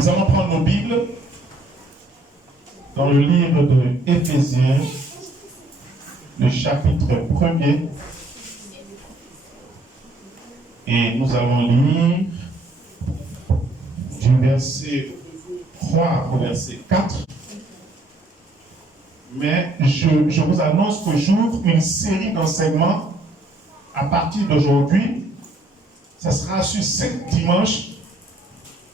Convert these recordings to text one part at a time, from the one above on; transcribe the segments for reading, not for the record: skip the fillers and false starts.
Nous allons prendre nos Bibles dans le livre de Éphésiens, le chapitre 1er. Et nous allons lire du verset 3 au verset 4. Mais je vous annonce que j'ouvre une série d'enseignements à partir d'aujourd'hui. Ça sera sur 5 dimanches.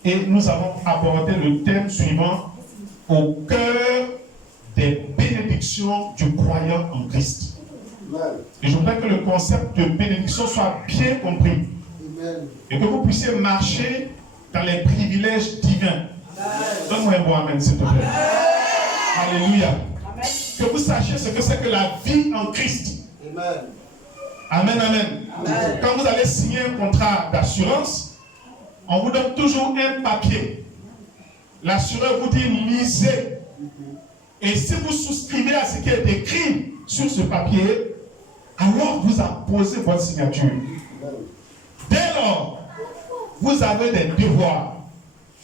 Et nous allons aborder le thème suivant: au cœur des bénédictions du croyant en Christ. Et je voudrais que le concept de bénédiction soit bien compris. Et que vous puissiez marcher dans les privilèges divins. Donne-moi un bon amen, s'il te plaît. Alléluia. Que vous sachiez ce que c'est que la vie en Christ. Amen, amen. Quand vous allez signer un contrat d'assurance, on vous donne toujours un papier. L'assureur vous dit lisez. Et si vous souscrivez à ce qui est écrit sur ce papier, alors vous apposez votre signature. Dès lors, vous avez des devoirs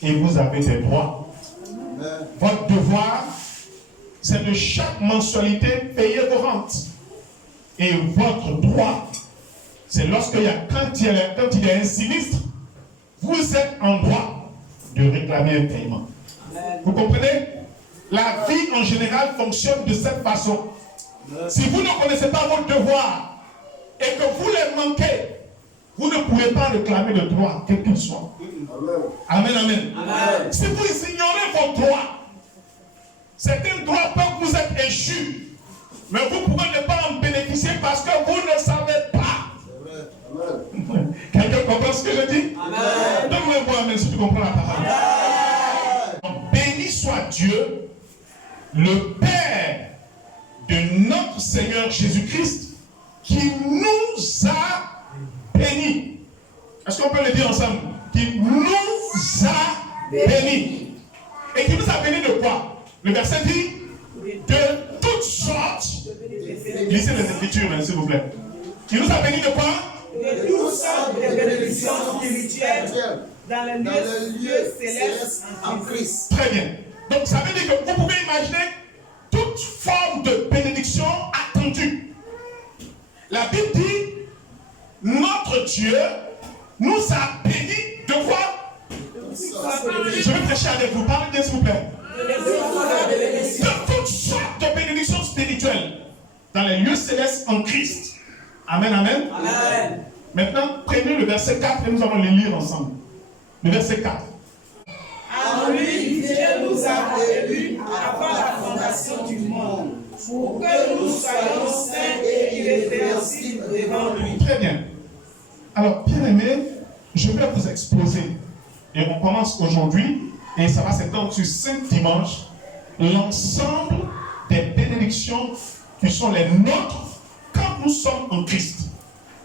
et vous avez des droits. Votre devoir, c'est de chaque mensualité payer vos rentes. Et votre droit, c'est quand il y a un sinistre, vous êtes en droit de réclamer un paiement. Vous comprenez? La vie en général fonctionne de cette façon. Si vous ne connaissez pas vos devoirs et que vous les manquez, vous ne pouvez pas réclamer le droit, quel qu'il soit. Amen, amen. Si vous ignorez vos droits, certains droits peuvent vous être échus, mais vous pouvez ne pas en bénéficier parce que vous ne savez pas. Quelqu'un comprend ce que je dis? Donne-moi un bon amen si tu comprends la parole. Béni soit Dieu, le Père de notre Seigneur Jésus-Christ, qui nous a bénis. Est-ce qu'on peut le dire ensemble? Qui nous a bénis. Et qui nous a bénis de quoi? Le verset dit de toutes sortes. Lisez les Écritures, s'il vous plaît. Qui nous a bénis de quoi? De toutes sortes de bénédictions spirituelles dans les lieux célestes en Christ. Très bien. Donc ça veut dire que vous pouvez imaginer toute forme de bénédiction attendue. La Bible dit notre Dieu nous a bénis de quoi? Je vais prêcher avec vous. Parlez bien s'il vous plaît. De toutes sortes de bénédictions spirituelles dans les lieux célestes en Christ. Amen, amen. Amen. Maintenant, prenez le verset 4 et nous allons le lire ensemble. Le verset 4. En lui, Dieu nous a élus avant la fondation du monde, pour que nous soyons saints et irrépréhensibles devant lui. Très bien. Alors, bien aimé, je vais vous exposer, et on commence aujourd'hui, et ça va s'étendre sur 5 dimanches, l'ensemble des bénédictions qui sont les nôtres quand nous sommes en Christ.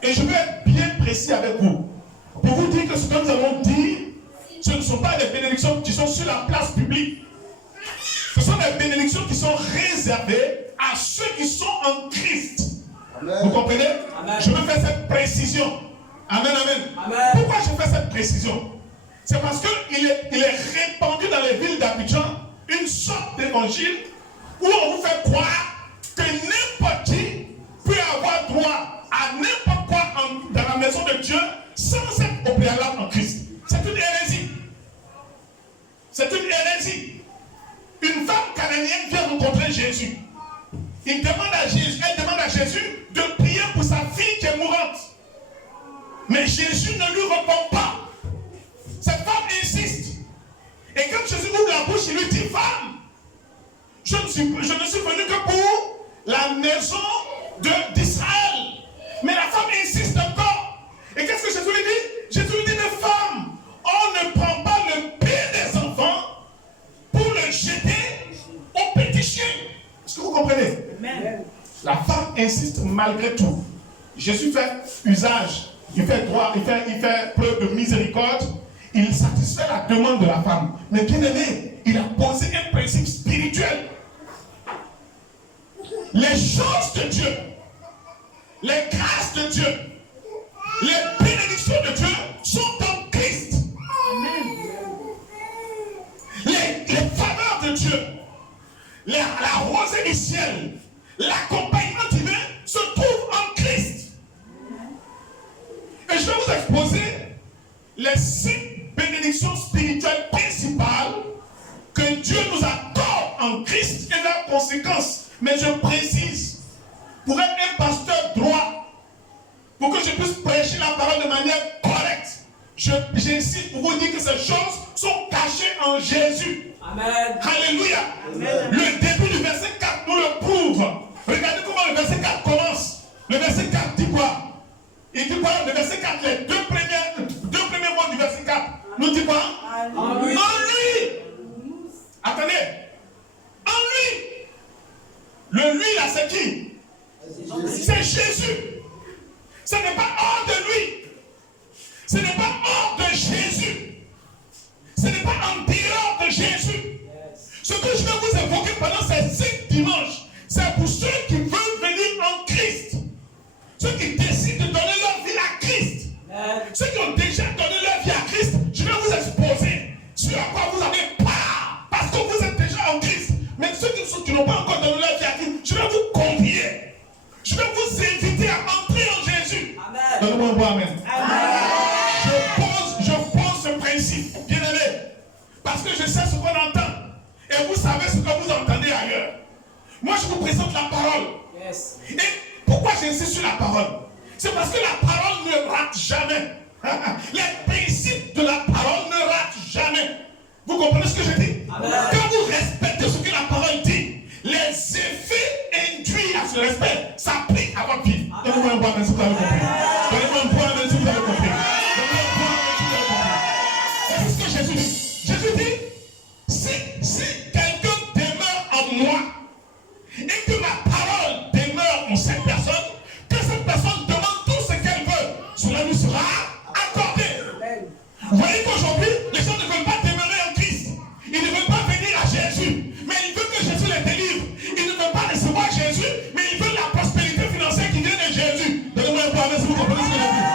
Et je vais être bien précis avec vous, pour vous dire que ce que nous allons dire, ce ne sont pas des bénédictions qui sont sur la place publique. Ce sont des bénédictions qui sont réservées à ceux qui sont en Christ. Amen. Vous comprenez? Amen. Je veux faire cette précision. Amen, amen. Amen. Pourquoi je fais cette précision? C'est parce qu'il est répandu dans les villes d'Abidjan une sorte d'évangile où on vous fait croire que n'importe qui peut avoir droit à n'importe quoi dans la maison de Dieu sans être au préalable en Christ. C'est une hérésie. C'est une hérésie. Une femme cananéenne vient rencontrer Jésus. Elle demande à Jésus de prier pour sa fille qui est mourante. Mais Jésus ne lui répond pas. Cette femme insiste. Et quand Jésus ouvre la bouche, il lui dit: femme, je ne suis venu que pour la maison d'Israël. Mais la femme insiste encore. Et qu'est-ce que Jésus lui dit? Jésus lui dit: mais femme, on ne prend pas le pain des enfants pour le jeter aux petits chiens. Est-ce que vous comprenez? Amen. La femme insiste malgré tout. Jésus fait usage, il fait droit, il fait preuve de miséricorde. Il satisfait la demande de la femme. Mais bien aimé, il a posé un principe spirituel. Les choses de Dieu, les grâces de Dieu, les bénédictions de Dieu sont en Christ. Amen. je vais vous exposer les 5 bénédictions spirituelles principales que Dieu nous accorde en Christ et leurs conséquences. Mais je précise, pour être un pasteur droit, pour que je puisse prêcher la parole de manière correcte, j'insiste pour vous dire que ces choses sont cachées en Jésus. Amen. Alléluia. Amen. Le début du verset 4 nous le prouve. Regardez comment le verset 4 commence. Le verset 4 dit quoi? Il dit quoi? Le verset 4, les deux premiers mots du verset 4 nous dit quoi? En lui. En lui. Attendez. En lui. Le lui là, c'est qui? C'est Jésus. Ce n'est pas hors de lui. Ce n'est pas hors de Jésus. Ce n'est pas en dehors de Jésus. Ce que je vais vous évoquer pendant ces 5 dimanches, c'est pour ceux qui veulent venir en Christ. Ceux qui décident de donner leur vie à Christ. Ceux qui ont déjà donné leur vie à Christ, je vais vous exposer sur à quoi vous avez part. Parce que vous êtes déjà en Christ. Mais ceux qui n'ont pas encore donné leur vie à Christ, je vais vous convier. Je vais vous inviter à entrer en Jésus. Donnez-moi un bon amen. Je pose ce principe, bien aimé. Parce que je sais ce qu'on entend. Et vous savez ce que vous entendez ailleurs. Moi, je vous présente la parole. Yes. Et pourquoi j'insiste sur la parole? C'est parce que la parole ne rate jamais. Les principes de la parole ne ratent jamais. Vous comprenez ce que je dis? Amen. Quand vous respectez ce que la parole dit, les effets induits à ce respect s'appliquent à votre vie. Donnez-moi un bon amen si vous avez compris. Donnez-moi un bon amen si vous avez compris. Donnez-moi un bon amen si vous avez compris. C'est ce que Jésus dit. Jésus dit, si quelqu'un demeure en moi et que ma parole demeure en cette personne, que cette personne demande tout ce qu'elle veut, cela lui sera accordé. Vous voyez qu'aujourd'hui, les gens ne veulent pas demeurer en Christ. Ils ne veulent pas venir à Jésus, mais ils veulent que Jésus les délivre. Ils ne veulent pas recevoir Jésus, mais ils veulent la prospérité financière qui vient de Jésus. Donnez-moi un peu à si vous comprenez ce que je dis.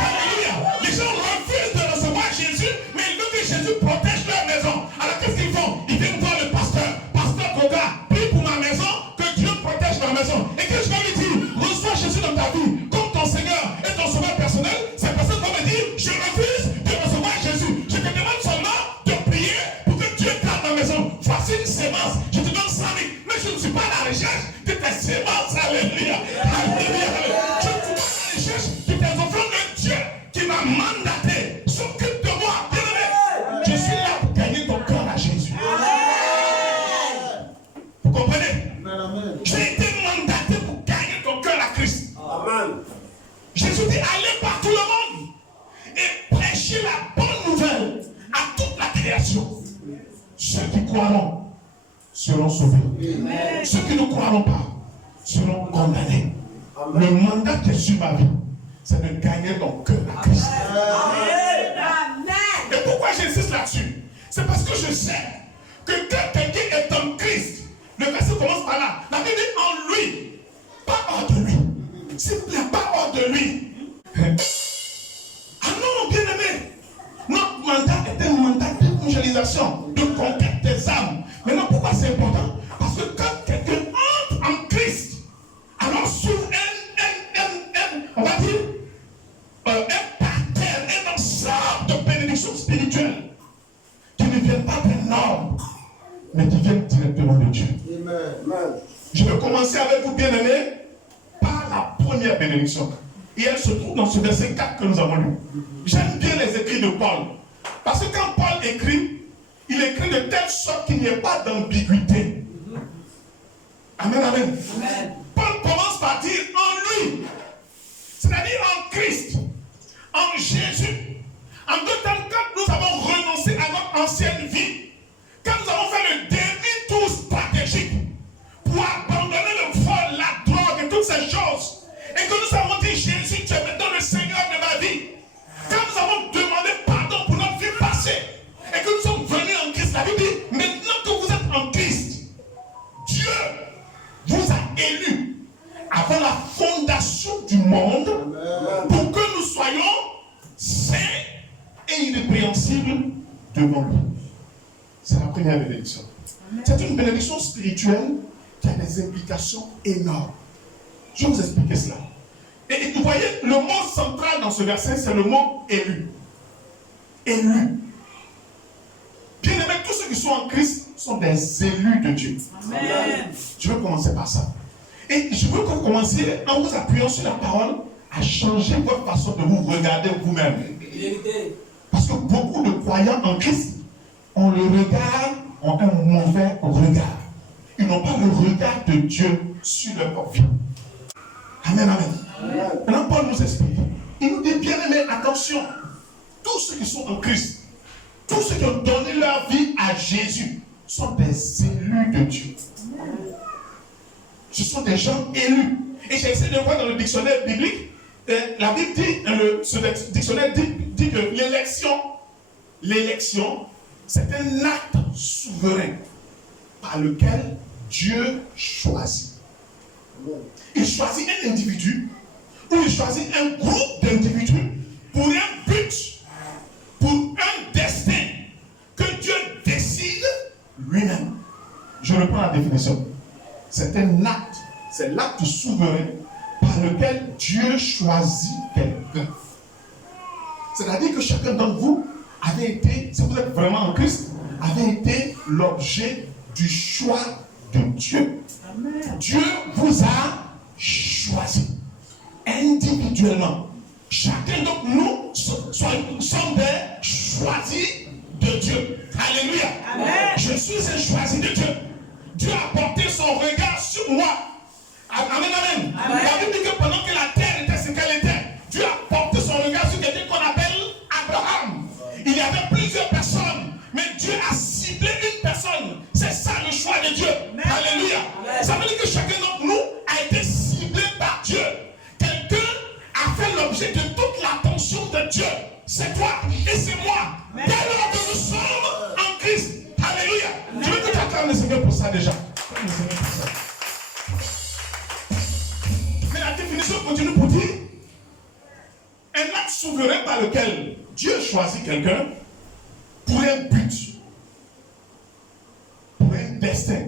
Alléluia. Les gens refusent de recevoir Jésus, mais ils veulent que Jésus protège leur maison. Alors qu'est-ce qu'ils font? Ils viennent voir le pasteur. Pasteur Koga, prie pour ma maison, que Dieu protège ma maison. Et que je vais lui dire, reçois Jésus dans ta vie, comme ton Seigneur et ton sauveur personnel. Cette personne va me dire, je refuse de recevoir Jésus. Je te demande seulement de prier pour que Dieu garde ma maison. Voici une sémence, je te donne 100 000. Mais je ne suis pas à la recherche de tes sémences. Alléluia. Alléluia. Je ne suis pas à la recherche de tes offrandes. Un Dieu qui m'a mandaté s'occupe de moi. Bien-aimé, je suis là pour gagner ton cœur à Jésus. Vous comprenez? J'ai été mandaté pour gagner ton cœur à Christ. Amen. Jésus dit, allez par tout le monde et prêchez la bonne nouvelle à toute la création. Ceux qui croiront seront sauvés. Amen. Ceux qui ne croiront pas seront condamnés. Le mandat qui est sur ma vie, c'est de gagner ton cœur à Christ. Et pourquoi j'insiste là-dessus? C'est parce que je sais que quand quelqu'un est en Christ, le verset commence par là. La Bible dit en lui, pas hors de lui. S'il vous plaît, pas hors de lui. Ah non, bien aimé, notre mandat est un mandat d'évangélisation, de conquête des âmes. Maintenant, pourquoi c'est important? Parce que quand quelqu'un entre en Christ, alors s'ouvre on va dire, un parterre, un ensemble de bénédictions spirituelles qui ne viennent pas d'un homme, mais qui viennent directement de Dieu. Amen. Je vais commencer avec vous, bien-aimés, par la première bénédiction. Et elle se trouve dans ce verset 4 que nous avons lu. J'aime bien les écrits de Paul. Parce que quand Paul écrit, il écrit de telle sorte qu'il n'y ait pas d'ambiguïté. Amen, amen. Amen. Paul commence par dire en lui, c'est-à-dire en Christ, en Jésus. En d'autres termes, quand nous avons renoncé à notre ancienne vie, quand nous avons fait le demi-tour stratégique pour abandonner le vol, la drogue et toutes ces choses, et que nous avons dit Jésus, tu es maintenant le Seigneur de ma vie, quand nous avons demandé pardon pour notre vie passée, et que nous sommes venus en Christ, la Bible dit, maintenant que vous êtes en Christ, Dieu vous a élus avant la fondation du monde. Amen. Pour que nous soyons saints et irrépréhensibles devant lui. C'est la première bénédiction. C'est une bénédiction spirituelle qui a des implications énormes. Je vais vous expliquer cela. Et vous voyez, le mot central dans dans ce verset, c'est le mot élu. Élu. Bien aimé, tous ceux qui sont en Christ sont des élus de Dieu. Amen. Je veux commencer par ça. Et je veux que vous commenciez en vous appuyant sur la parole à changer votre façon de vous regarder vous-même. Parce que beaucoup de croyants en Christ ont le regard, ont un mauvais regard. Ils n'ont pas le regard de Dieu sur leur vie. Amen, amen. Maintenant, Paul nous explique. Il nous dit, bien aimé, attention, tous ceux qui sont en Christ, tous ceux qui ont donné leur vie à Jésus, sont des élus de Dieu. Ce sont des gens élus. Et j'ai essayé de voir dans le dictionnaire biblique, la Bible dit, ce dictionnaire dit que l'élection, c'est un acte souverain par lequel Dieu choisit. Il choisit un individu ou il choisit un groupe d'individus pour un but, pour un destin que Dieu décide lui-même. Je reprends la définition. C'est un acte, c'est l'acte souverain par lequel Dieu choisit quelqu'un. C'est-à-dire que chacun d'entre vous avait été, si vous êtes vraiment en Christ, avait été l'objet du choix de Dieu. Amen. Dieu vous a choisi individuellement. Chacun d'entre nous sommes des choisis de Dieu. Alléluia. Amen. Je suis un choisi de Dieu. Dieu a porté son regard sur moi. Amen, amen. Amen. La Bible dit que pendant que la terre était ce qu'elle était, Dieu a porté son regard sur quelqu'un qu'on appelle Abraham. Il y avait plusieurs personnes, mais Dieu a ciblé une personne. C'est ça le choix de Dieu. Amen. Alléluia. Amen. Ça veut dire que chacun d'entre nous a été ciblé par Dieu. Quelqu'un a fait l'objet de toute l'attention de Dieu. C'est toi et c'est moi. Amen. Dès lors que nous sommes en Christ. Alléluia. Amen. Je veux que tu acclames le Seigneur pour ça déjà. Mais la définition continue pour dire un acte souverain par lequel Dieu choisit quelqu'un pour un but, pour un destin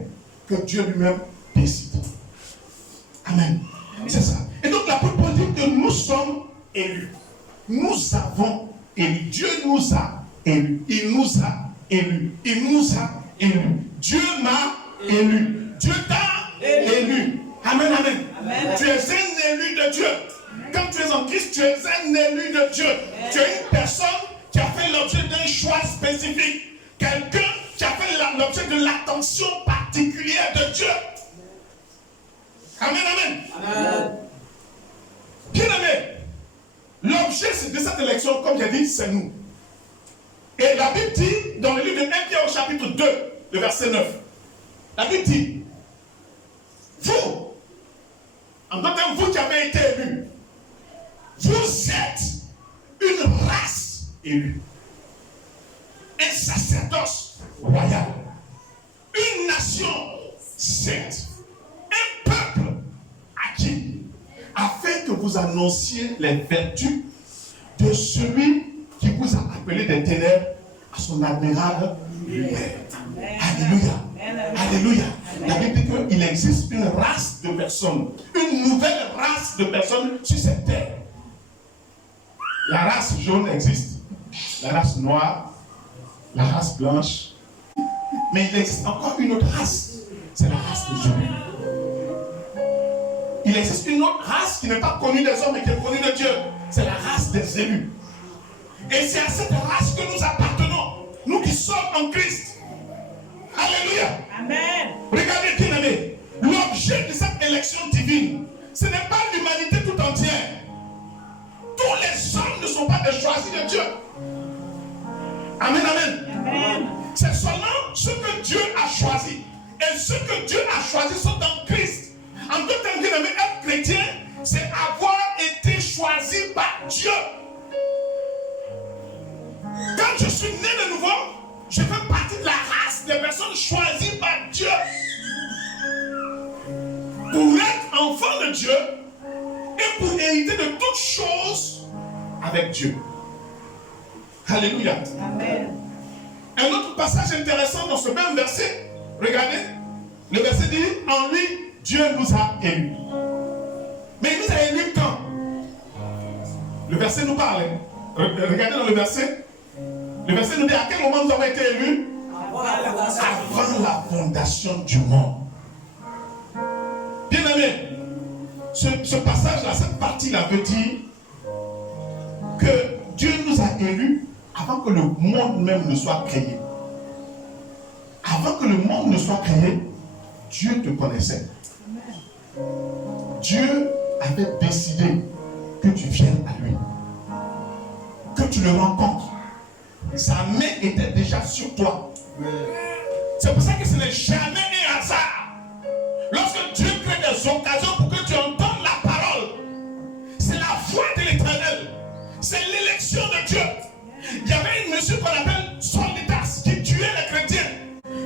que Dieu lui-même décide. Amen. C'est ça. Et donc l'apôtre Paul dit que nous sommes élus. Nous avons élu. Dieu nous a élus. Il nous a élus. Il nous a élus. Dieu m'a élu. Dieu t'a élu. Amen, amen. Amen. Tu es un élu de Dieu. Quand tu es en Christ, tu es un élu de Dieu. Amen. Tu es une personne qui a fait l'objet d'un choix spécifique. Quelqu'un qui a fait l'objet de l'attention particulière de Dieu. Amen, amen. Amen. Bien aimé, l'objet de cette élection, comme j'ai dit, c'est nous. Et la Bible dit, dans le livre de 1 Pierre au chapitre 2, le verset 9, la Bible dit, vous, en d'autres termes, vous qui avez été élus, vous êtes une race élue, un sacerdoce royal, une nation sainte, un peuple acquis, afin que vous annonciez les vertus de celui qui vous a appelé des ténèbres à son admirable lumière. Alléluia. Alléluia. La Bible dit qu'il existe une race de personnes, une nouvelle race de personnes sur cette terre. La race jaune existe, la race noire, la race blanche, mais il existe encore une autre race, c'est la race des humains. Il existe une autre race qui n'est pas connue des hommes mais qui est connue de Dieu, c'est la race des élus. Et c'est à cette race que nous appartenons, nous qui sommes en Christ. Alléluia. Amen. Regardez, bien aimé, l'objet de cette élection divine, ce n'est pas l'humanité tout entière. Tous les hommes ne sont pas des choisis de Dieu. Amen, amen. Amen. C'est seulement ce que Dieu a choisi. Et ceux que Dieu a choisi sont en Christ. En d'autres termes, bien aimé, être chrétien, c'est avoir été choisi par Dieu. Quand je suis né de nouveau, je fais partie de la race des personnes choisies par Dieu. Pour être enfant de Dieu et pour hériter de toutes choses avec Dieu. Alléluia. Amen. Un autre passage intéressant dans ce même verset, regardez, le verset dit, en lui, Dieu nous a élus. Mais il nous a élus quand? Le verset nous parle. Regardez dans le verset. Le verset nous dit à quel moment nous avons été élus? Avant la fondation du monde. Bien aimé, ce passage-là, cette partie-là veut dire que Dieu nous a élus avant que le monde même ne soit créé. Avant que le monde ne soit créé, Dieu te connaissait. Dieu avait décidé que tu viennes à lui, que tu le rencontres. Sa main était déjà sur toi. C'est pour ça que ce n'est jamais un hasard. Lorsque Dieu crée des occasions pour que tu entendes la parole, c'est la voix de l'Éternel. C'est l'élection de Dieu. Il y avait une monsieur qu'on appelle Solidas qui tuait les chrétiens.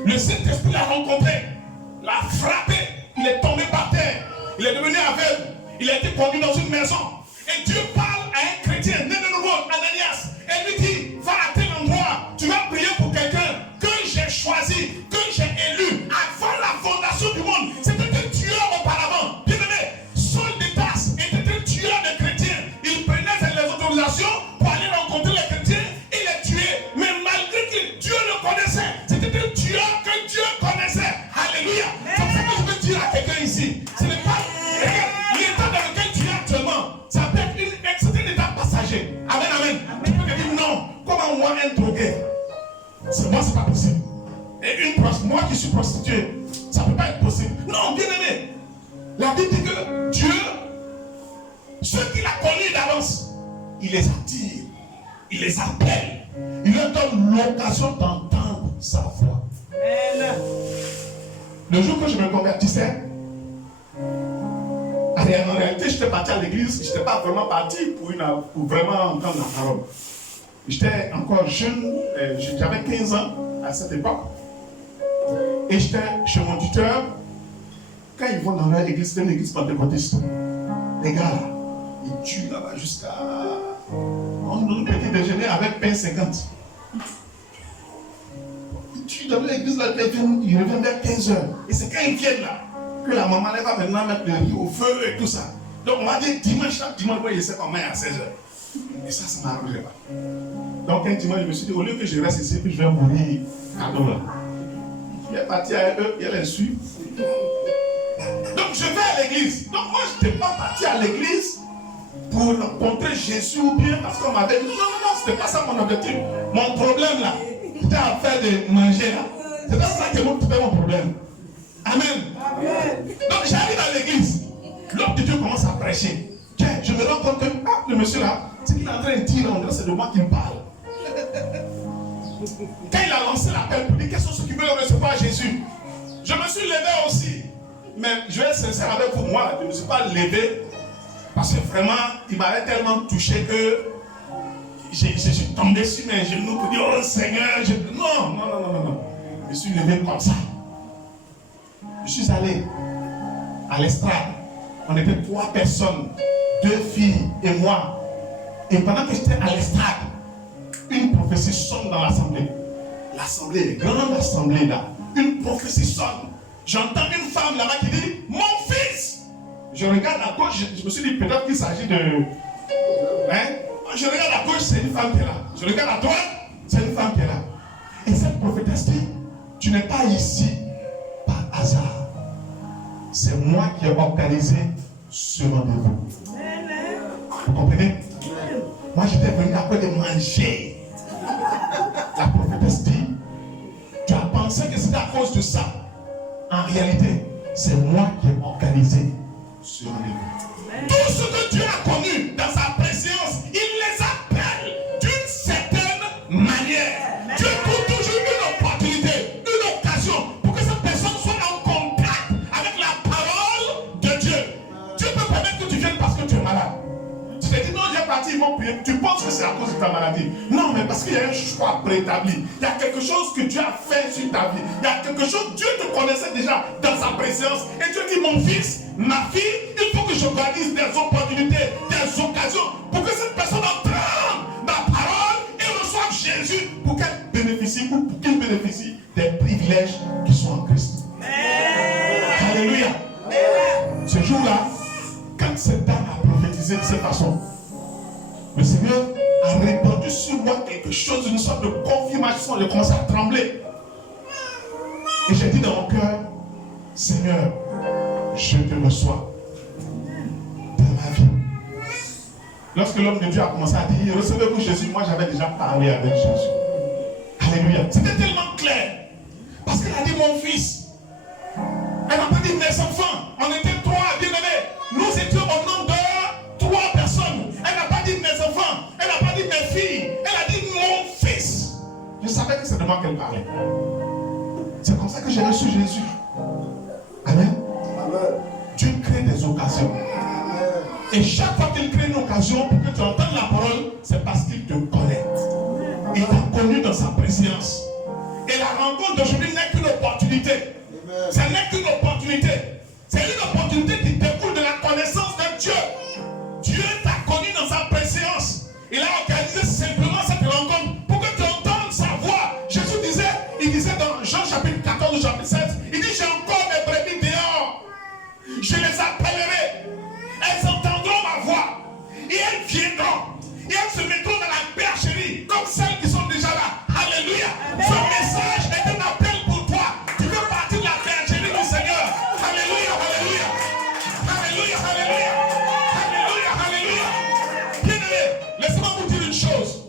Le Saint-Esprit l'a rencontré, l'a frappé, il est tombé par terre, il est devenu aveugle, il a été conduit dans une maison. Et Dieu parle à un chrétien, né de nouveau, Ananias, et lui dit, va à tel endroit, tu vas prier pour quelqu'un que j'ai choisi, que j'ai élu avant la fondation du monde. C'était un tueur auparavant. Bien aimé, Saul de Tarse était un tueur de chrétiens. Il prenait les autorisations pour aller rencontrer les chrétiens et les tuer. Mais malgré que Dieu le connaissait, c'était un tueur que Dieu connaissait. Alléluia. C'est pour ça que je veux dire à quelqu'un ici, ce n'est pas l'état dans lequel tu es actuellement. Ça peut être c'est un état passager. Amen, amen. Tu peux te dire non. Comment moi, un drogué? C'est moi, c'est pas possible. Et moi qui suis prostituée, ça ne peut pas être possible. Non, bien aimé. La Bible dit que Dieu, ceux qu'il a connus d'avance, il les attire, il les appelle, il leur donne l'occasion d'entendre sa voix. Le jour que je me convertissais, en réalité, j'étais parti à l'église, je n'étais pas vraiment parti pour vraiment entendre la parole. J'étais encore jeune, j'avais 15 ans à cette époque. Et j'étais chez mon tuteur. Quand ils vont dans leur église, c'est une église pentecôtiste. Les gars, ils tuent là-bas jusqu'à. On donne petit déjeuner avec pain 50. Ils tuent dans l'église là, ils reviennent vers 15h. Et c'est quand ils viennent là que la maman elle va maintenant mettre le riz au feu et tout ça. Donc on m'a dit dimanche, chaque dimanche, je sais pas, à 16h. Et ça ne m'arrangeait pas. Donc un dimanche, je me suis dit, au lieu que je reste ici, puis je vais mourir cadeau là. Il est parti à eux, il les suit. Donc je vais à l'église. Donc moi, je n'étais pas parti à l'église pour rencontrer Jésus ou bien parce qu'on m'avait dit, non, c'était pas ça mon objectif. Mon problème là, c'était à faire de manger là. C'est pas ça qui était mon problème. Amen. Donc j'arrive à l'église. L'homme de Dieu commence à prêcher. Tiens, je me rends compte que le monsieur là, ce qu'il est en train de dire, c'est de moi qu'il parle. Quand il a lancé l'appel pour dire quels sont ceux qui veulent recevoir Jésus, je me suis levé aussi. Mais je vais être sincère avec vous, moi, je ne me suis pas levé parce que vraiment, il m'avait tellement touché que je suis tombé sur mes genoux pour dire oh Seigneur, non. Je me suis levé comme ça. Je suis allé à l'estrade. On était 3 personnes, 2 filles et moi. Et pendant que j'étais à l'estrade, une prophétie sonne dans l'assemblée. L'assemblée, grande assemblée là. Une prophétie sonne. J'entends une femme là-bas qui dit mon fils. Je regarde à gauche, je me suis dit peut-être qu'il s'agit de. Je regarde à gauche, c'est une femme qui est là. Je regarde à droite, c'est une femme qui est là. Et cette prophétesse dit tu n'es pas ici par hasard. C'est moi qui ai organisé ce rendez-vous. Vous comprenez? Moi j'étais venu après de manger. La prophétesse dit tu as pensé que c'était à cause de ça. En réalité, c'est moi qui ai organisé ce rendez-vous. Tout ce que Dieu a connu dans sa présence, il les appelle d'une certaine manière. Dieu trouve toujours une opportunité, une occasion pour que cette personne soit en contact avec la parole de Dieu. Dieu peut permettre que tu viennes parce que tu es malade. Tu te dis non, j'ai parti, ils vont prier. Tu penses que c'est à cause de ta maladie. Non, mais parce qu'il y a un choix préétabli. Il y a quelque chose que Dieu a fait sur ta vie. Il y a quelque chose, Dieu te connaissait déjà dans sa présence. Et Dieu dit, mon fils, ma fille, il faut que j'organise des opportunités, des occasions pour que cette personne entende ma parole et reçoive Jésus pour qu'elle bénéficie ou pour qu'il bénéficie des privilèges qui sont en Christ. Alléluia. Ce jour-là, quand cette dame a prophétisé de cette façon, le Seigneur a répandu sur moi quelque chose, une sorte de confirmation. J'ai commencé à trembler. Et j'ai dit dans mon cœur, Seigneur, je te reçois dans ma vie. Lorsque l'homme de Dieu a commencé à dire, recevez-vous Jésus, moi j'avais déjà parlé avec Jésus. Alléluia. C'était tellement clair. Parce qu'elle a dit mon fils. Elle n'a pas dit mes enfants. On était 3 bien-aimés. Nous étions au nombre de 3 personnes. Elle n'a pas dit mes enfants. Elle n'a pas dit mes filles. Elle a dit mon fils. Je savais que c'est de moi qu'elle parlait. C'est comme ça que j'ai reçu Jésus. Amen. Dieu crée des occasions. Et chaque fois qu'il crée une occasion pour que tu entendes la parole, c'est parce qu'il te connaît. Il t'a connu dans sa présence. Et la rencontre d'aujourd'hui n'est qu'une opportunité. Ce n'est qu'une opportunité. C'est une opportunité qui découle de la connaissance de Dieu. Dieu t'a connu dans sa présence. Il a organisé simplement cette rencontre pour que tu entendes sa voix. Jésus disait, il disait dans Jean chapitre 14 ou chapitre 16, il dit, j'ai encore mes brebis dehors. Je les appellerai. Elles entendront ma voix. Et elles viendront. Et elles se mettront dans la bergerie comme celles qui sont déjà là. Alléluia. Ce message est un appel pour toi. Tu veux partir de la bergerie du Seigneur. Alléluia, alléluia. Alléluia, alléluia. Alléluia, alléluia. Bien-aimé, laissez-moi vous dire une chose.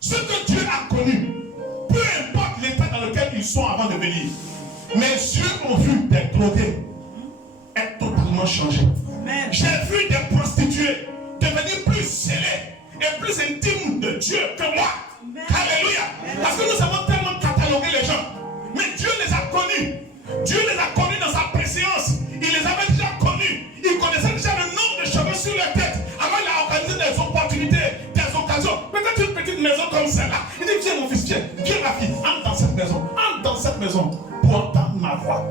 Ce que Dieu a connu, peu importe l'état dans lequel ils sont avant de venir, mes yeux ont vu des drogués être totalement changés. J'ai vu des prostituées devenir plus zélées et plus intimes de Dieu que moi. Alléluia. Parce que nous avons tellement catalogué les gens. Mais Dieu les a connus. Dieu les a connus dans sa préscience. Il les avait déjà connus. Il connaissait déjà le nombre de cheveux sur leur tête. Avant, il a organisé des opportunités, des occasions. Peut-être une petite maison comme celle-là. Il dit, viens mon fils, viens ma fille, entre dans cette maison. Entre dans cette maison pour entendre ma voix.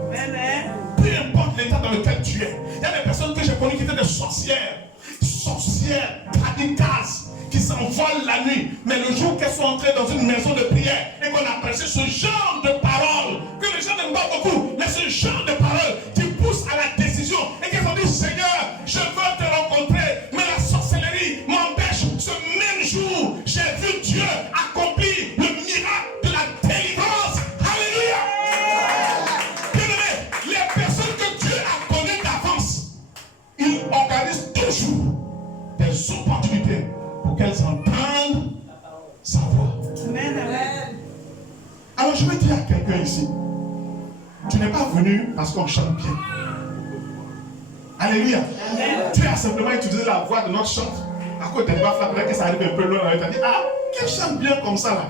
Peu importe l'état dans lequel tu es. Il y a des personnes que j'ai connues qui étaient des sorcières, kamikazes, qui s'envolent la nuit. Mais le jour qu'elles sont entrées dans une maison de prière et qu'on a prêché ce genre de paroles, que les gens n'aiment pas beaucoup, mais ce genre de paroles qui poussent à la décision et qu'elles ont dit, Seigneur, je veux te rencontrer, mais la sorcellerie m'empêche. Ce même jour, j'ai vu Dieu accomplir le miracle de la délivrance. Alléluia. Les personnes que Dieu a connues d'avance, il organise toujours des opportunités pour qu'elles entendent sa voix. Amen. Alors je vais dire à quelqu'un ici, tu n'es pas venu parce qu'on chante bien. Alléluia. Amen. Tu as simplement utilisé la voix de notre chante à cause des baffes là, que ça arrive un peu loin. Tu as dit, ah, qu'elle chante bien comme ça là.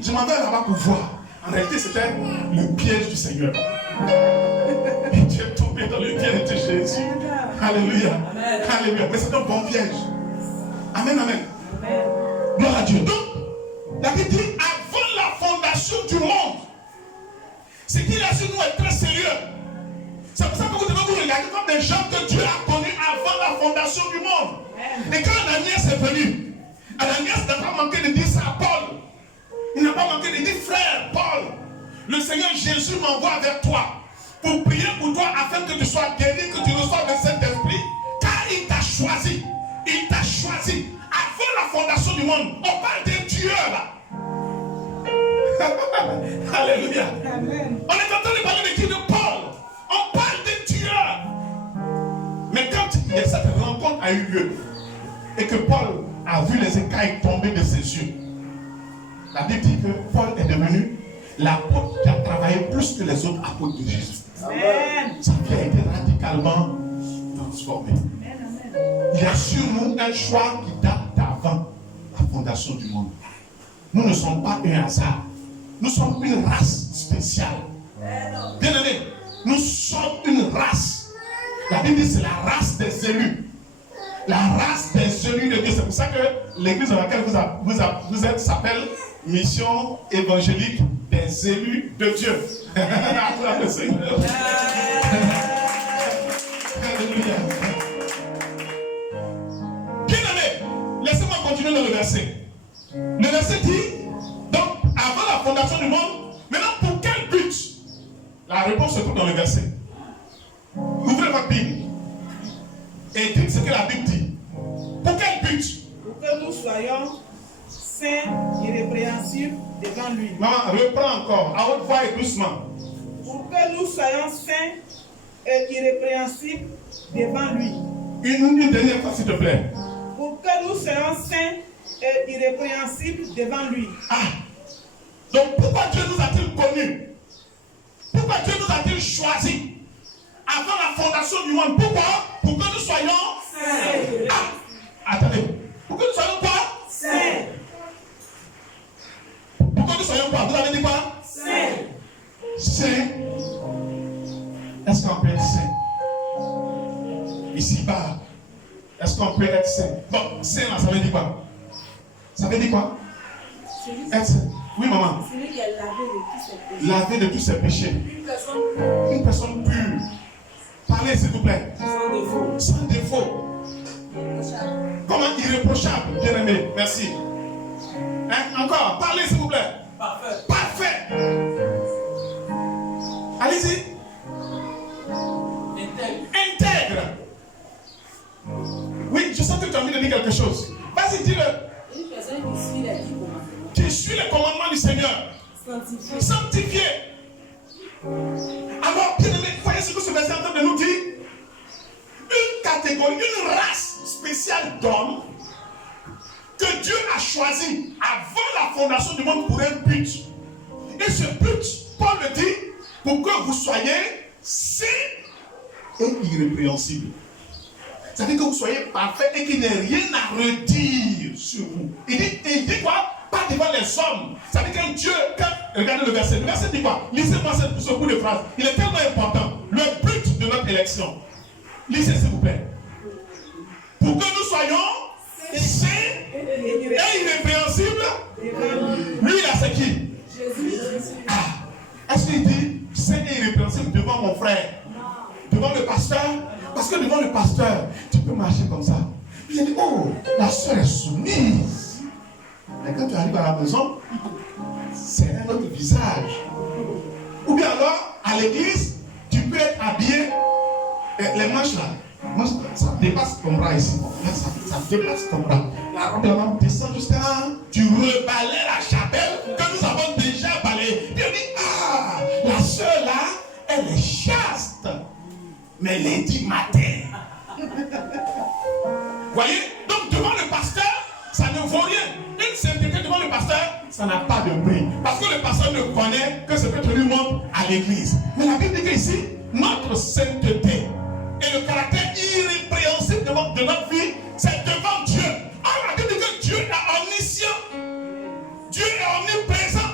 Je m'en vais là-bas pour voir. En réalité, c'était le piège du Seigneur. Et tu es tombé dans le piège de Jésus. Alléluia. Amen. Alléluia. Mais c'est un bon piège. Amen, amen. Amen. Gloire à Dieu. Donc, la Bible dit, avant la fondation du monde, ce qu'il a sur nous est très sérieux. C'est pour ça que vous devez vous regarder comme des gens que Dieu a connus avant la fondation du monde. Amen. Et quand Ananias est venu, Ananias n'a pas manqué de dire ça à Paul. Il n'a pas manqué de dire, frère Paul, le Seigneur Jésus m'envoie vers toi pour prier pour toi afin que tu sois guéri, que tu reçoives le Saint-Esprit, car il t'a choisi. Il t'a choisi. Avant la fondation du monde, on parle de Dieu là. Alléluia. Amen. On est en train de parler de qui? De Paul. On parle de Dieu. Mais quand cette rencontre a eu lieu et que Paul a vu les écailles tomber de ses yeux, la Bible dit que Paul est devenu l'apôtre qui a travaillé plus que les autres apôtres de Jésus. Amen. Sa vie a été radicalement transformée. Il y a sur nous un choix qui date d'avant la fondation du monde. Nous ne sommes pas un hasard. Nous sommes une race spéciale. Bien aimé, nous sommes une race. La Bible dit que c'est la race des élus. La race des élus de Dieu. C'est pour ça que l'église dans laquelle vous êtes s'appelle Mission évangélique des élus de Dieu. Acclame le Seigneur. Alléluia. Laissez-moi continuer dans le verset. Le verset dit, donc, avant la fondation du monde, maintenant, pour quel but? La réponse se trouve dans le verset. Ouvrez votre Bible et dites ce que la Bible dit. Pour quel but? que nous soyons saints, irrépréhensibles devant lui. Maman, reprends encore, à haute voix et doucement. Pour que nous soyons saints et irrépréhensibles devant lui. Une dernière fois, s'il te plaît. Pour que nous soyons saints et irrépréhensibles devant lui. Ah! Donc pourquoi Dieu nous a-t-il connus? Pourquoi Dieu nous a-t-il choisis avant la fondation du monde? Pourquoi? Pour que nous soyons saints. Ah! Attendez. Pour que nous soyons quoi? Saints. Pour que nous soyons quoi? Vous avez dit quoi? Saints. Saint. Est-ce qu'on peut être saint? Ici-bas, est-ce qu'on peut être saint? Bon, saint là, ça veut dire quoi? Ça veut dire quoi? Être saint. Oui, maman. Celui qui est Lavé de tous ses péchés. Une personne pure. Parlez, s'il vous plaît. sans défaut. Sans défaut. Comment irréprochable, bien aimé. Merci. Hein? Encore, parlez, s'il vous plaît. Parfait. Parfait. Allez-y. Intègre. Oui, je sens que tu as envie de dire quelque chose. Vas-y, dis-le. Une personne qui suit les 10 commandements. Tu suis les commandements du Seigneur. Sanctifié. Sanctifié. Alors, bien aimé, voyez ce que ce verset est en train de nous dire. Une catégorie, une race spéciale d'hommes que Dieu a choisi avant la fondation du monde pour un but. Et ce but, Paul le dit, pour que vous soyez saints et irrépréhensibles. Ça veut dire que vous soyez parfaits et qu'il n'y ait rien à redire sur vous. Il dit quoi? Pas devant les hommes. Ça veut dire que Dieu, regardez le verset dit quoi? Lisez-moi ce bout de phrase. Il est tellement important. Le but de notre élection. Lisez s'il vous plaît. Pour que nous soyons saints et irrépréhensibles. Lui là c'est qui? Jésus. Ah. Est-ce qu'il dit saint et irrépréhensible devant mon frère? Devant le pasteur? Parce que devant le pasteur, tu peux marcher comme ça. Puis il dit, oh, la soeur est soumise. Mais quand tu arrives à la maison, c'est un autre visage. Ou bien alors, à l'église, tu peux être habillé, les manches là, ça dépasse ton bras ici. Ça dépasse ton bras. La robe là descend jusqu'à là. Tu rebalais la chapelle que nous avons déjà balayée. Puis on dit, ah, la soeur là, elle est chaste. Mais lundi matin. Voyez? Donc devant le pasteur, ça ne vaut rien. Une sainteté devant le pasteur, ça n'a pas de prix. Parce que le pasteur ne connaît que ce que tu lui montres à l'église. Mais la Bible dit qu'ici, notre sainteté et le caractère irrépréhensible de notre vie, c'est devant Dieu. Alors la Bible dit que Dieu est omniscient. Dieu est omniprésent.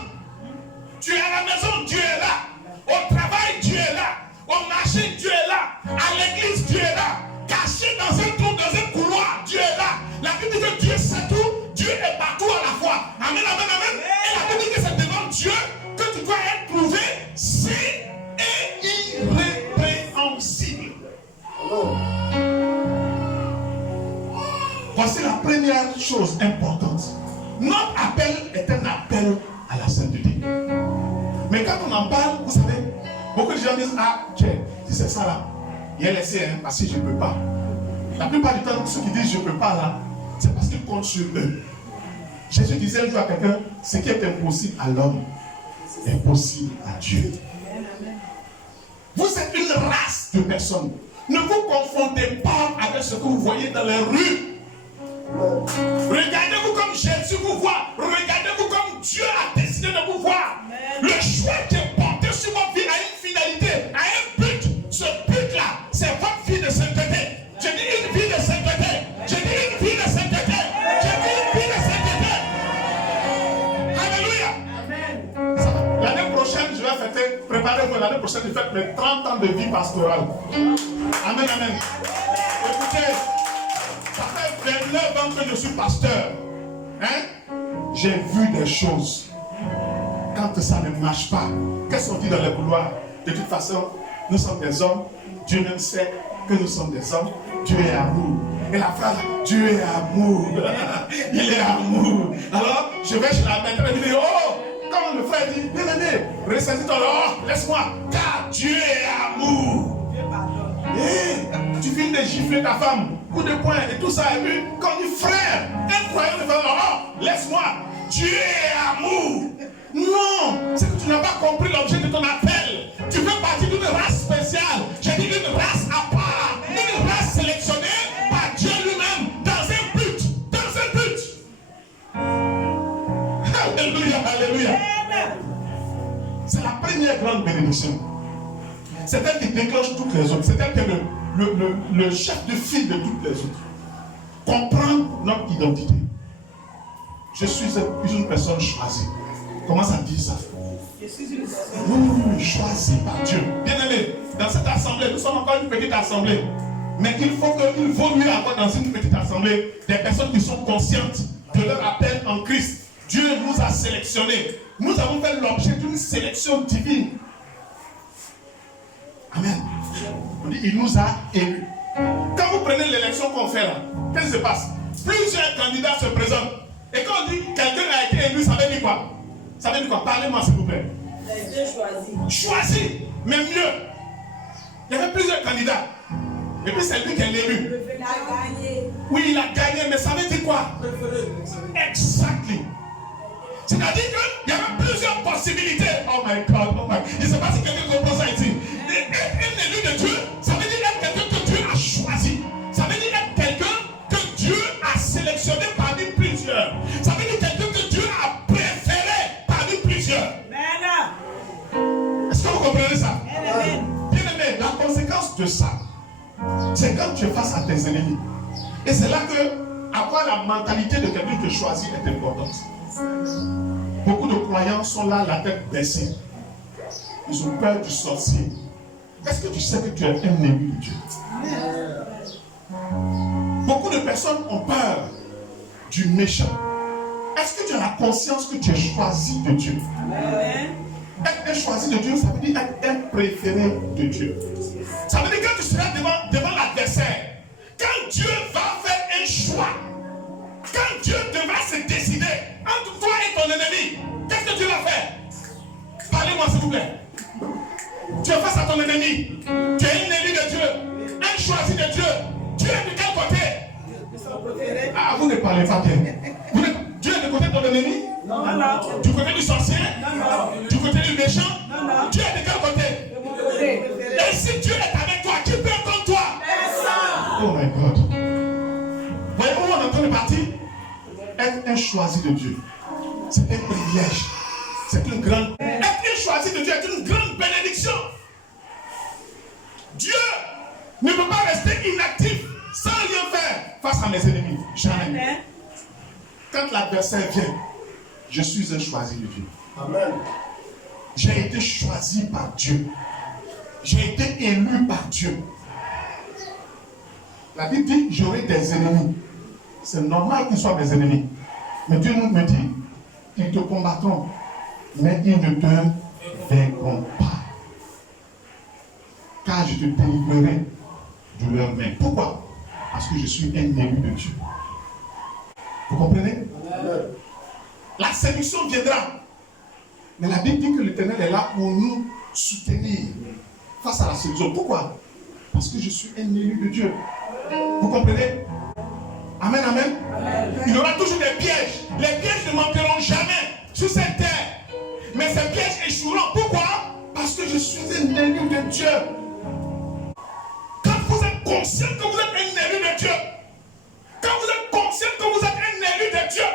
Tu es à la maison, Dieu est là. Au travail, Dieu est là. Au marché, Dieu est là. À l'église, Dieu est là. Caché dans un trou, dans un couloir, Dieu est là. La Bible dit que Dieu sait tout. Dieu est partout à la fois. Amen, amen, amen. Et la Bible dit que c'est devant Dieu que tu dois être prouvé saint et irrépréhensible. Voici la première chose importante. Notre appel est un appel à la sainteté. Mais quand on en parle, vous savez, beaucoup de gens disent, ah, tiens, si c'est ça là, il est laissé, hein, parce que je ne peux pas. La plupart du temps, ceux qui disent je ne peux pas là, c'est parce qu'ils comptent sur eux. Jésus disait un jour à quelqu'un, ce qui est impossible à l'homme est possible à Dieu. Vous êtes une race de personnes. Ne vous confondez pas avec ce que vous voyez dans les rues. Regardez-vous comme Jésus vous voit. Regardez-vous comme Dieu a décidé de vous voir. Le choix qui est porté sur votre vie a une finalité, a un but. Ce but-là, c'est votre vie de sainteté. Je dis une vie de sainteté. Je dis une vie de sainteté. Je dis une vie de sainteté. Alléluia. L'année prochaine, je vais fêter, préparez-vous, l'année prochaine, je fête mes 30 ans de vie pastorale. Amen, amen. Écoutez, ça fait 29 ans que je suis pasteur. Hein? J'ai vu des choses. Quand ça ne marche pas, qu'est-ce qu'on dit dans les couloirs? De toute façon, nous sommes des hommes. Dieu même sait que nous sommes des hommes. Dieu est amour. Et la phrase, Dieu est amour. Il est amour. Alors, je vais chez la maîtresse et je dis, oh, comme le frère dit, bien aimé, ressaisis ton oh, laisse-moi, car Dieu est amour. Et tu finis de gifler ta femme, coup de poing et tout ça. Et puis, quand on dit frère, un croyant Dieu est amour. Non, c'est que tu n'as pas compris l'objet de ton appel. Tu fais partie d'une race spéciale. J'ai dit une race à part. Une race sélectionnée par Dieu lui-même dans un but. Dans un but. Alléluia, alléluia. C'est la première grande bénédiction. C'est elle qui déclenche toutes les autres. C'est elle qui est le chef de file de toutes les autres. Comprendre notre identité. Je suis une personne choisie. Comment ça dit ça? Je suis une personne Oui, choisie par Dieu. Bien aimé, dans cette assemblée, nous sommes encore une petite assemblée. Mais il vaut mieux avoir dans une petite assemblée des personnes qui sont conscientes de leur appel en Christ. Dieu nous a sélectionnés. Nous avons fait l'objet d'une sélection divine. Amen. On dit, il nous a élus. Quand vous prenez l'élection qu'on fait là, qu'est-ce qui se passe? Plusieurs candidats se présentent. Et quand on dit quelqu'un a été élu, ça veut dire quoi? Ça veut dire quoi? Parlez-moi s'il vous plaît. Il a été choisi. Choisi, mais mieux. Il y avait plusieurs candidats. Et puis c'est lui qui est l'élu. Il a gagné. Oui, il a gagné, mais ça veut dire quoi? Exactly. C'est-à-dire qu'il y avait plusieurs possibilités. Oh my God, oh my God. Je ne sais pas si quelqu'un comprend ça ici. Un élu de Dieu, ça veut dire être quelqu'un que Dieu a choisi. Ça veut dire être quelqu'un que Dieu a sélectionné parmi plusieurs. Ça veut dire quelqu'un que Dieu a préféré parmi plusieurs. Est-ce que vous comprenez ça? Bien aimé, la conséquence de ça, c'est quand tu es face à tes ennemis. Et c'est là que avoir la mentalité de quelqu'un que choisit est importante. Beaucoup de croyants sont là, la tête baissée. Ils ont peur du sorcier. Est-ce que tu sais que tu es un ennemi de Dieu? Beaucoup de personnes ont peur du méchant. Est-ce que tu as la conscience que tu es choisi de Dieu? Être un choisi de Dieu, ça veut dire être un préféré de Dieu. Ça veut dire que quand tu seras devant l'adversaire, quand Dieu va faire un choix, quand Dieu devra se décider entre toi et ton ennemi, qu'est-ce que Dieu va faire? Parlez-moi s'il vous plaît. Tu es face à ton ennemi. Tu es un élu de Dieu, un choisi de Dieu. Dieu est de quel côté? Ah, vous ne parlez pas bien. Dieu est de côté de ton ennemi? Non. Du côté du sorcier? Non. Du côté du méchant? Non. Dieu est de quel côté? Et si Dieu est avec toi, qui peut contre toi? Oh my God. Voyez où on est en train de partir? Être un choisi de Dieu, c'est un privilège. C'est une grande. Être un choisi de Dieu est une grande bénédiction. Dieu ne peut pas rester inactif sans rien faire face à mes ennemis. Jamais. Quand l'adversaire vient, je suis un choisi de Dieu. Amen. J'ai été choisi par Dieu. J'ai été élu par Dieu. La Bible dit, j'aurai des ennemis. C'est normal qu'ils soient mes ennemis. Mais Dieu nous dit, ils te combattront, mais ils ne te vaincront pas. Car je te délivrerai de leurs mains. Pourquoi? Parce que je suis un élu de Dieu. Vous comprenez? La séduction viendra. Mais la Bible dit que l'Éternel est là pour nous soutenir face à la séduction. Pourquoi? Parce que je suis un élu de Dieu. Vous comprenez? Amen, amen. Il y aura toujours des pièges. Les pièges ne manqueront jamais sur cette terre. Mais ces pièges échoueront. Pourquoi? Parce que je suis un élu de Dieu. Quand vous êtes conscient que vous êtes un élu de Dieu, quand vous êtes conscient que vous êtes un élu de Dieu,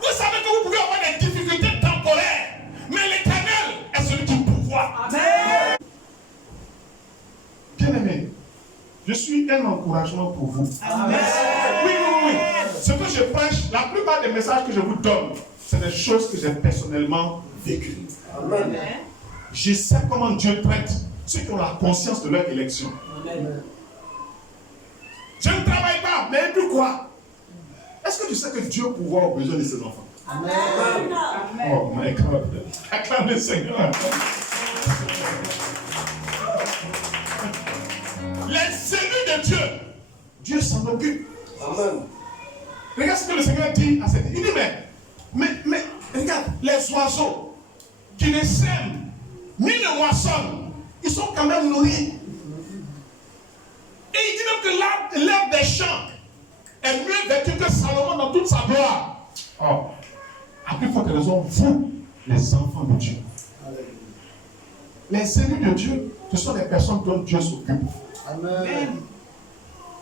vous savez que vous pouvez avoir des difficultés temporaires. Mais l'Éternel est celui qui pourvoit. Amen. Bien-aimé, je suis un encouragement pour vous. Amen. Oui. Ce que je prêche, la plupart des messages que je vous donne, c'est des choses que j'ai personnellement vécues. Amen. Je sais comment Dieu traite ceux qui ont la conscience de leur élection. Amen. Je ne travaille pas, mais puis quoi? Est-ce que tu sais que Dieu pourvoit aux besoins de ses enfants? Amen. Oh my God. Acclame le Seigneur. Les élus de Dieu, Dieu s'en occupe. Amen. Regarde ce que le Seigneur dit à cette. Il dit, mais regarde, les oiseaux qui ne sèment ni ne moissonnent, ils sont quand même nourris. Et il dit même que l'herbe des champs est mieux vêtue que Salomon dans toute sa gloire. Oh. À plus forte raison, vous, les enfants de Dieu. Les élus de Dieu, ce sont les personnes dont Dieu s'occupe. Amen.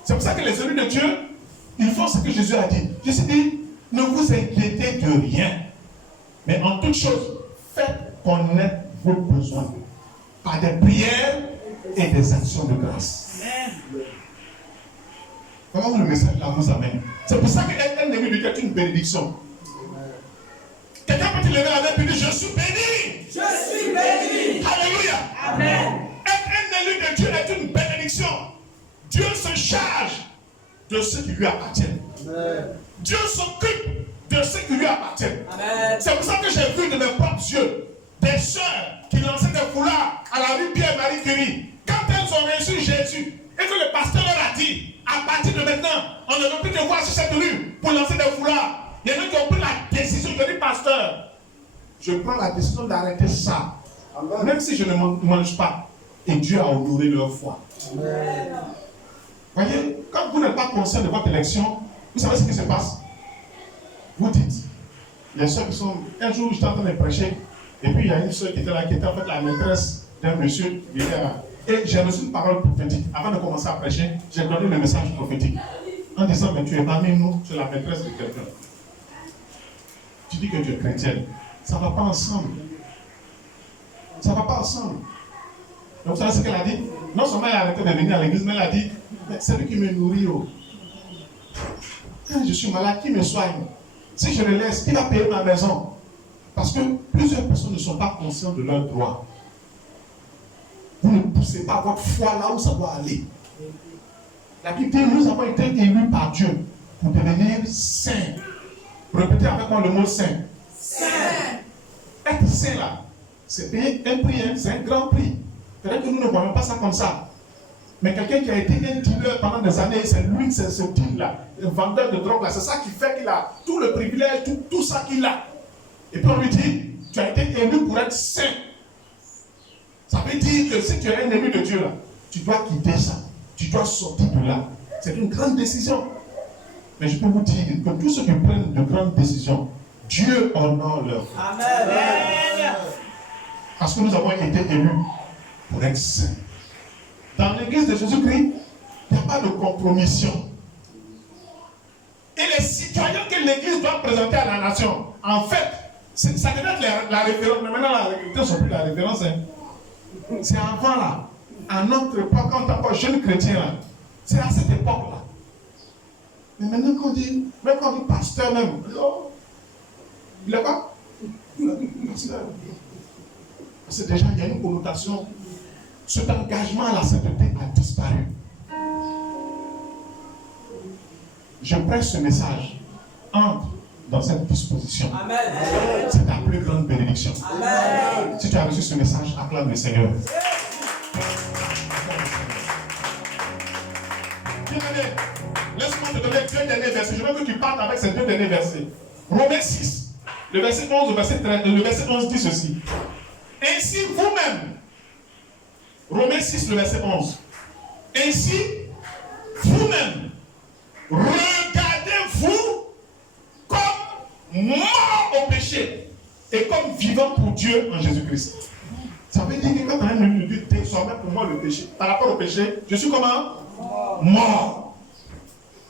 C'est pour ça que les élus de Dieu, ils font ce que Jésus a dit. Jésus dit, ne vous inquiétez de rien. Mais en toute chose, faites connaître vos besoins par des prières et des actions de grâce. Comment le message là vous amène? C'est pour ça qu'un élu de Dieu est une bénédiction. Quelqu'un peut te lever la main et dire, je suis béni. Je suis béni. Alléluia. Amen. Être un élu de Dieu est une bénédiction. Dieu se charge de ceux qui lui appartiennent. Amen. Dieu s'occupe de ceux qui lui appartiennent. Amen. C'est pour ça que j'ai vu de mes propres yeux des sœurs qui lançaient des foulards à la rue Pierre-Marie Curie. Quand elles ont reçu Jésus et que le pasteur leur a dit, à partir de maintenant, on ne veut plus te voir sur cette rue pour lancer des foulards. Il y en a qui ont pris la décision, je dis, pasteur, je prends la décision d'arrêter ça. Amen. Même si je ne mange pas. Et Dieu a honoré leur foi. Amen. Voyez, quand vous n'êtes pas conscient de votre élection, vous savez ce qui se passe? Vous dites, les soeurs qui sont. Un jour, j'étais en train de prêcher, et puis il y a une soeur qui était là, qui était en fait la maîtresse d'un monsieur. Et j'ai reçu une parole prophétique. Avant de commencer à prêcher, j'ai donné le message prophétique. En disant, mais tu es parmi nous, tu es la maîtresse de quelqu'un. Tu dis que tu es chrétienne. Ça ne va pas ensemble. Ça ne va pas ensemble. Donc, vous savez ce qu'elle a dit? Non seulement elle a arrêté de venir à l'église, mais elle a dit, mais c'est lui qui me nourrit. Oh. Quand je suis malade, qui me soigne? Si je le laisse, qui va payer ma maison? Parce que plusieurs personnes ne sont pas conscientes de leurs droits. Vous ne poussez pas votre foi là où ça doit aller. La Bible dit, nous avons été élus par Dieu pour devenir saints. Répétez avec moi le mot saint. Saint. Être saint là, c'est payer un prix, hein, c'est un grand prix. Peut-être que nous ne voyons pas ça comme ça. Mais quelqu'un qui a été un dealer pendant des années, c'est lui, c'est ce deal là, le vendeur de drogue là, c'est ça qui fait qu'il a tout le privilège, tout ça qu'il a. Et puis on lui dit, tu as été élu pour être saint. Ça veut dire que si tu es un élu de Dieu là, tu dois quitter ça. Tu dois sortir de là. C'est une grande décision. Mais je peux vous dire que tous ceux qui prennent de grandes décisions, Dieu honore leur foi. Amen. Parce que nous avons été élus pour être saints. Dans l'église de Jésus-Christ, il n'y a pas de compromission. Et les citoyens que l'église doit présenter à la nation, en fait, ça devait être la référence. Mais maintenant, les chrétiens ne sont plus la référence. Hein. C'est avant là. À notre époque, quand on t'appelle jeune chrétien là, c'est à cette époque là. Mais maintenant qu'on dit, même quand on dit pasteur même, oh, il est pas pasteur. C'est déjà, il y a une connotation. Cet engagement à la sainteté a disparu. Je prête ce message. Entre dans cette disposition. Amen. C'est ta plus grande bénédiction. Amen. Si tu as reçu ce message, acclame le Seigneur. Bien-aimé, laisse-moi te donner deux derniers versets. Je veux que tu partes avec ces deux derniers versets. Romains 6, le verset 11, le verset 11 dit ceci. Ainsi vous-même, Romains 6, le verset 11. Ainsi, vous-même, regardez-vous comme mort au péché et comme vivant pour Dieu en Jésus-Christ. Ça veut dire que quand on a une Dieu, tu es soi-même pour moi le péché. Par rapport au péché, je suis comment? Mort.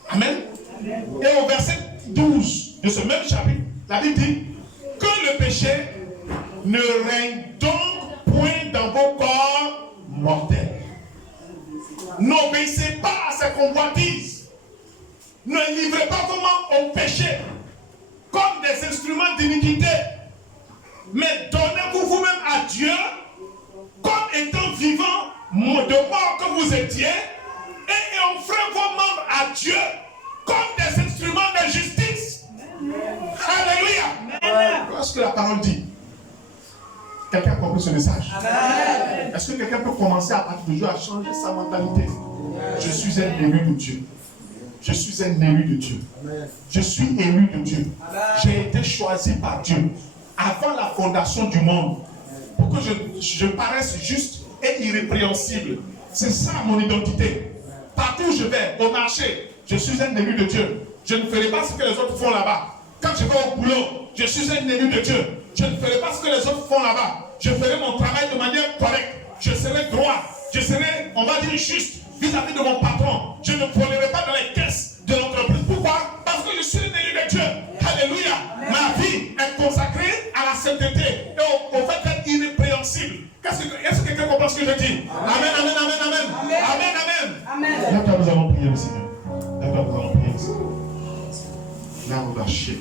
Amen. Et au verset 12 de ce même chapitre, la Bible dit que le péché ne règne donc point dans vos corps mortels. N'obéissez pas à ses convoitises. Ne livrez pas comment au péché comme des instruments d'iniquité. Mais donnez-vous vous-même à Dieu comme étant vivant de mort que vous étiez et offrez vos membres à Dieu comme des instruments de justice. Alléluia. Voilà ce que la parole dit. Quelqu'un a compris ce message? Amen. Est-ce que quelqu'un peut commencer à partir de Dieu à changer sa mentalité? Je suis un élu de Dieu. Je suis un élu de Dieu. Je suis élu de Dieu. J'ai été choisi par Dieu avant la fondation du monde pour que je paraisse juste et irrépréhensible. C'est ça mon identité. Partout où je vais, au marché, je suis un élu de Dieu. Je ne ferai pas ce que les autres font là-bas. Quand je vais au boulot, je suis un élu de Dieu. Je ne ferai pas ce que les autres font là-bas. Je ferai mon travail de manière correcte. Je serai droit. Je serai, on va dire, juste vis-à-vis de mon patron. Je ne volerai pas dans les caisses de l'entreprise. Pourquoi? Parce que je suis un élu de Dieu. Alléluia. Ma vie est consacrée à la sainteté et au fait d'être irrépréhensible. Est-ce que quelqu'un comprend ce que je dis? Amen, amen, amen, amen. Amen, amen. Amen. D'accord, nous allons prier le Seigneur. D'accord, nous allons prier le Seigneur. Là, on va chier.